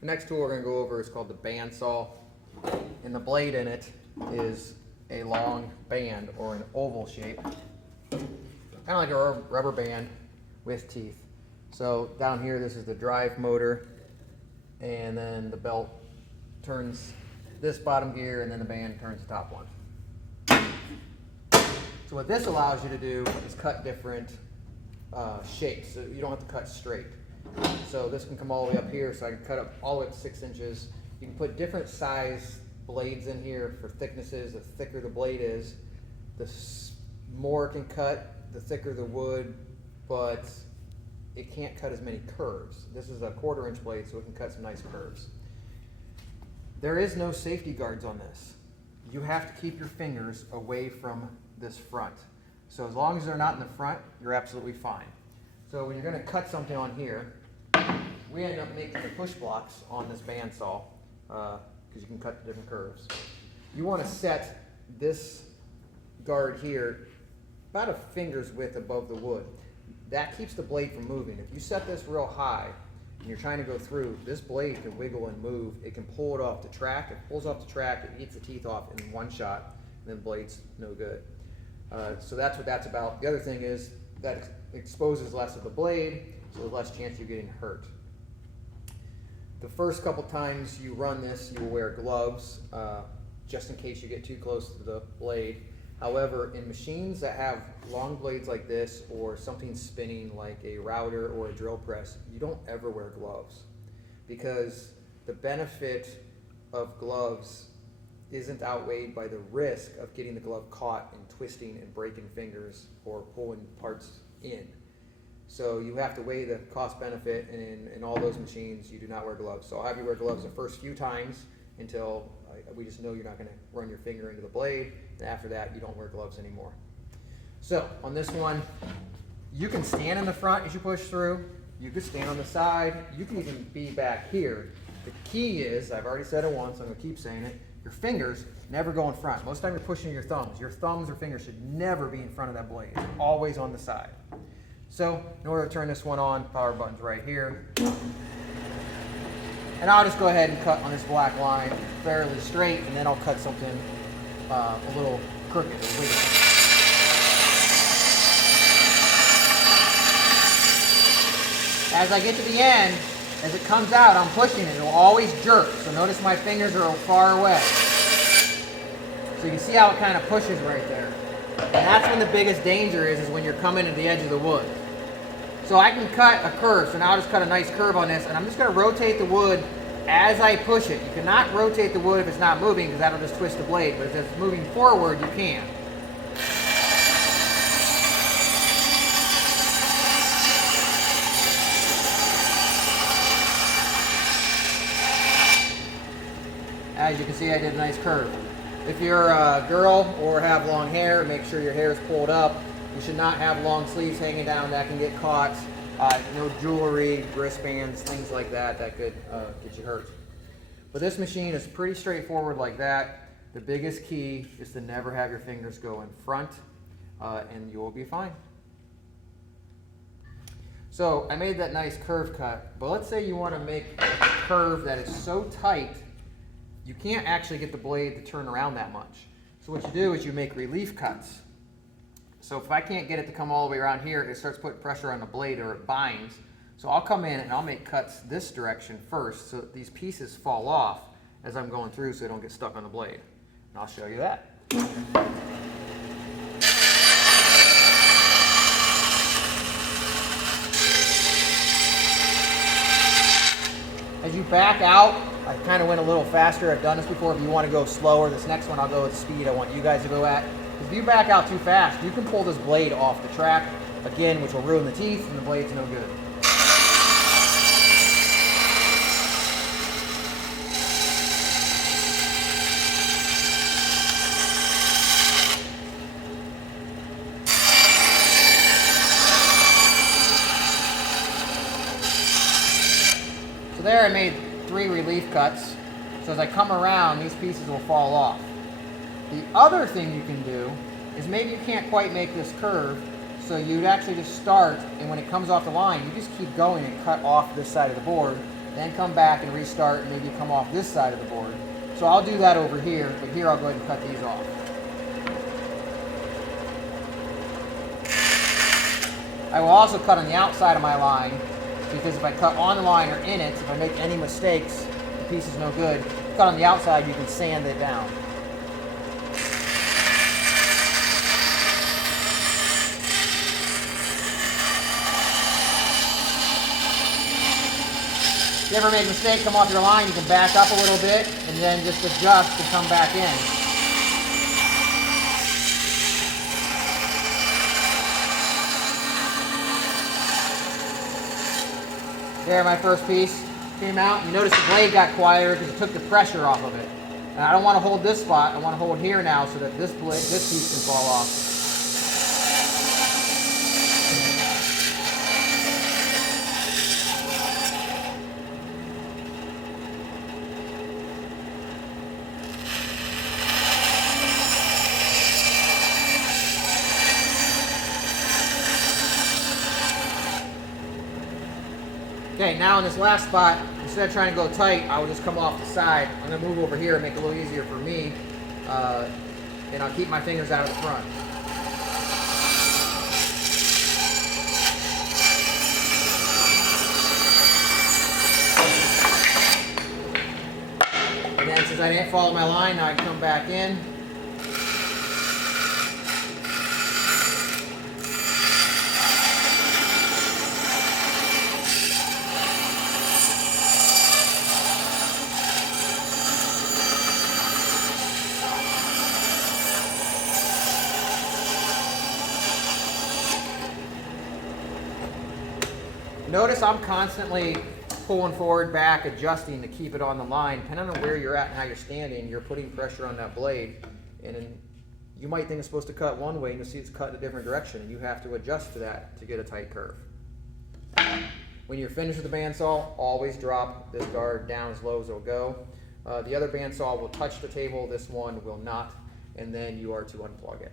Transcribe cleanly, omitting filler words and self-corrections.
The next tool we're going to go over is called the bandsaw, and the blade in it is a long band or an oval shape, kind of like a rubber band with teeth. So down here, this is the drive motor, and then the belt turns this bottom gear, and then the band turns the top one. So what this allows you to do is cut different shapes, so you don't have to cut straight. So this can come all the way up here, so I can cut up all the way up to 6 inches. You can put different size blades in here for thicknesses. The thicker the blade is, the more it can cut, the thicker the wood, but it can't cut as many curves. This is a 1/4 inch blade, so it can cut some nice curves. There is no safety guards on this. You have to keep your fingers away from this front. So as long as they're not in the front, you're absolutely fine. So when you're going to cut something on here, we end up making the push blocks on this bandsaw because you can cut different curves. You want to set this guard here about a finger's width above the wood. That keeps the blade from moving. If you set this real high and you're trying to go through, this blade can wiggle and move. It can pull it off the track. If it pulls off the track, it eats the teeth off in one shot, and then the blade's no good. So that's what that's about. The other thing is that exposes less of the blade, so there's less chance of you getting hurt. The first couple times you run this, you will wear gloves, just in case you get too close to the blade. However, in machines that have long blades like this, or something spinning like a router or a drill press, you don't ever wear gloves, because the benefit of gloves isn't outweighed by the risk of getting the glove caught and twisting and breaking fingers or pulling parts in. So you have to weigh the cost benefit, and in all those machines you do not wear gloves. So I'll have you wear gloves the first few times until we just know you're not going to run your finger into the blade, and after that you don't wear gloves anymore. So on this one, you can stand in the front as you push through, you can stand on the side, you can even be back here. The key is, I've already said it once, I'm going to keep saying it, your fingers never go in front. Most of the time you're pushing your thumbs. Your thumbs or fingers should never be in front of that blade. It's always on the side. So in order to turn this one on, power button's right here. And I'll just go ahead and cut on this black line fairly straight, and then I'll cut something a little crooked or wiggly. As I get to the end, as it comes out, I'm pushing it. It'll always jerk. So notice my fingers are far away. So you can see how it kind of pushes right there. And that's when the biggest danger is when you're coming to the edge of the wood. So I can cut a curve. So now I'll just cut a nice curve on this, and I'm just going to rotate the wood as I push it. You cannot rotate the wood if it's not moving, because that'll just twist the blade. But if it's moving forward, you can. As you can see, I did a nice curve. If you're a girl or have long hair, make sure your hair is pulled up. You should not have long sleeves hanging down. That can get caught. No jewelry, wristbands, things like that, that could get you hurt. But this machine is pretty straightforward like that. The biggest key is to never have your fingers go in front, and you will be fine. So I made that nice curve cut, but let's say you want to make a curve that is so tight you can't actually get the blade to turn around that much. So what you do is you make relief cuts. So if I can't get it to come all the way around here, it starts putting pressure on the blade, or it binds. So I'll come in and I'll make cuts this direction first, so that these pieces fall off as I'm going through, so they don't get stuck on the blade. And I'll show you that. As you back out, I kind of went a little faster. I've done this before. If you want to go slower, this next one I'll go at the speed I want you guys to go at. If you back out too fast, you can pull this blade off the track, again, which will ruin the teeth, and the blade's no good. So there I made 3 relief cuts. So as I come around, these pieces will fall off. The other thing you can do is maybe you can't quite make this curve, so you'd actually just start, and when it comes off the line, you just keep going and cut off this side of the board, then come back and restart and maybe come off this side of the board. So I'll do that over here, but here I'll go ahead and cut these off. I will also cut on the outside of my line, because if I cut on the line or in it, if I make any mistakes, the piece is no good. Cut on the outside, you can sand it down. If you ever make a mistake, come off your line, you can back up a little bit and then just adjust and come back in. There, my first piece came out. You notice the blade got quieter because it took the pressure off of it. And I don't want to hold this spot. I want to hold here now so that this piece can fall off. Okay, now in this last spot, instead of trying to go tight, I will just come off the side. I'm going to move over here and make it a little easier for me, and I'll keep my fingers out of the front. And then since I didn't follow my line, now I can come back in. Notice I'm constantly pulling forward, back, adjusting to keep it on the line. Depending on where you're at and how you're standing, you're putting pressure on that blade. And you might think it's supposed to cut one way and you'll see it's cut in a different direction, and you have to adjust to that to get a tight curve. When you're finished with the bandsaw, always drop this guard down as low as it'll go. The other bandsaw will touch the table, this one will not, and then you are to unplug it.